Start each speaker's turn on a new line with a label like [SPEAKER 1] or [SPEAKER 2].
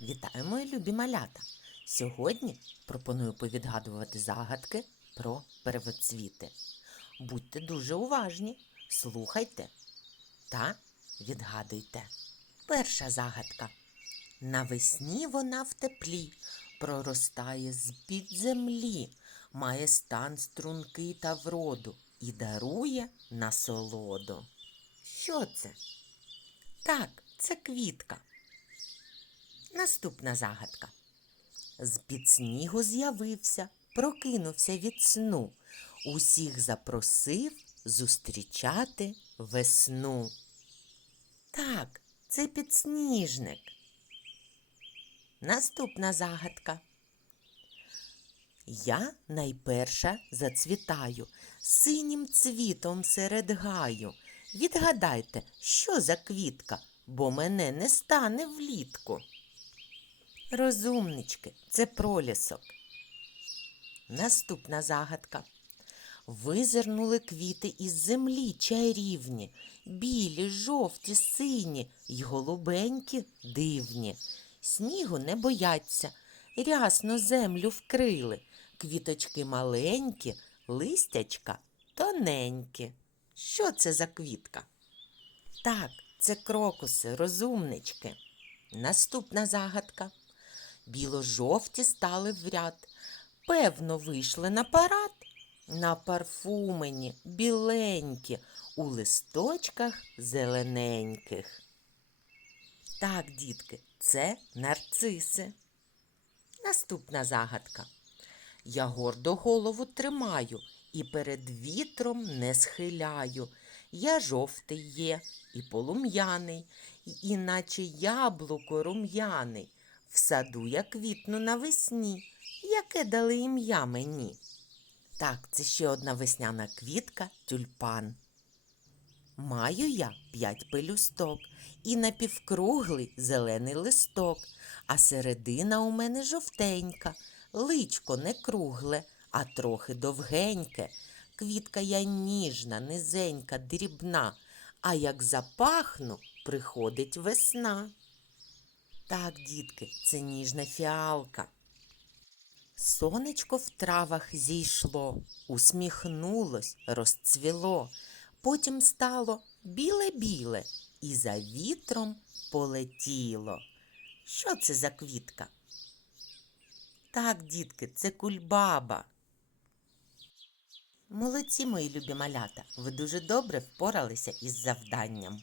[SPEAKER 1] Вітаю, мої любі малята! Сьогодні пропоную повідгадувати загадки про первоцвіти. Будьте дуже уважні, слухайте та відгадуйте. Перша загадка. Навесні вона в теплі, проростає з-під землі, має стан стрункий та вроду і дарує насолоду. Що це? Так, це квітка. Наступна загадка. З-під снігу з'явився, прокинувся від сну. Усіх запросив зустрічати весну. Так, це підсніжник. Наступна загадка. Я найперша зацвітаю синім цвітом серед гаю. Відгадайте, що за квітка, бо мене не стане влітку. Розумнички, це пролісок. Наступна загадка. Визирнули квіти із землі чарівні, білі, жовті, сині й голубенькі дивні. Снігу не бояться, рясно землю вкрили. Квіточки маленькі, листячка тоненькі. Що це за квітка? Так, це крокуси, розумнички. Наступна загадка. Біло-жовті стали в ряд. Певно, вийшли на парад. На парфумені біленькі, у листочках зелененьких. Так, дітки, це нарциси. Наступна загадка. Я гордо голову тримаю і перед вітром не схиляю. Я жовтий є і полум'яний, і іначе яблуко рум'яний. В саду я квітну навесні, яке дали ім'я мені. Так, це ще одна весняна квітка тюльпан. Маю я п'ять пелюсток і напівкруглий зелений листок, а середина у мене жовтенька, личко не кругле, а трохи довгеньке. Квітка я ніжна, низенька, дрібна, а як запахну, приходить весна. Так, дітки, це ніжна фіалка. Сонечко в травах зійшло, усміхнулось, розцвіло, потім стало біле-біле і за вітром полетіло. Що це за квітка? Так, дітки, це кульбаба. Молодці, мої любі малята, ви дуже добре впоралися із завданням.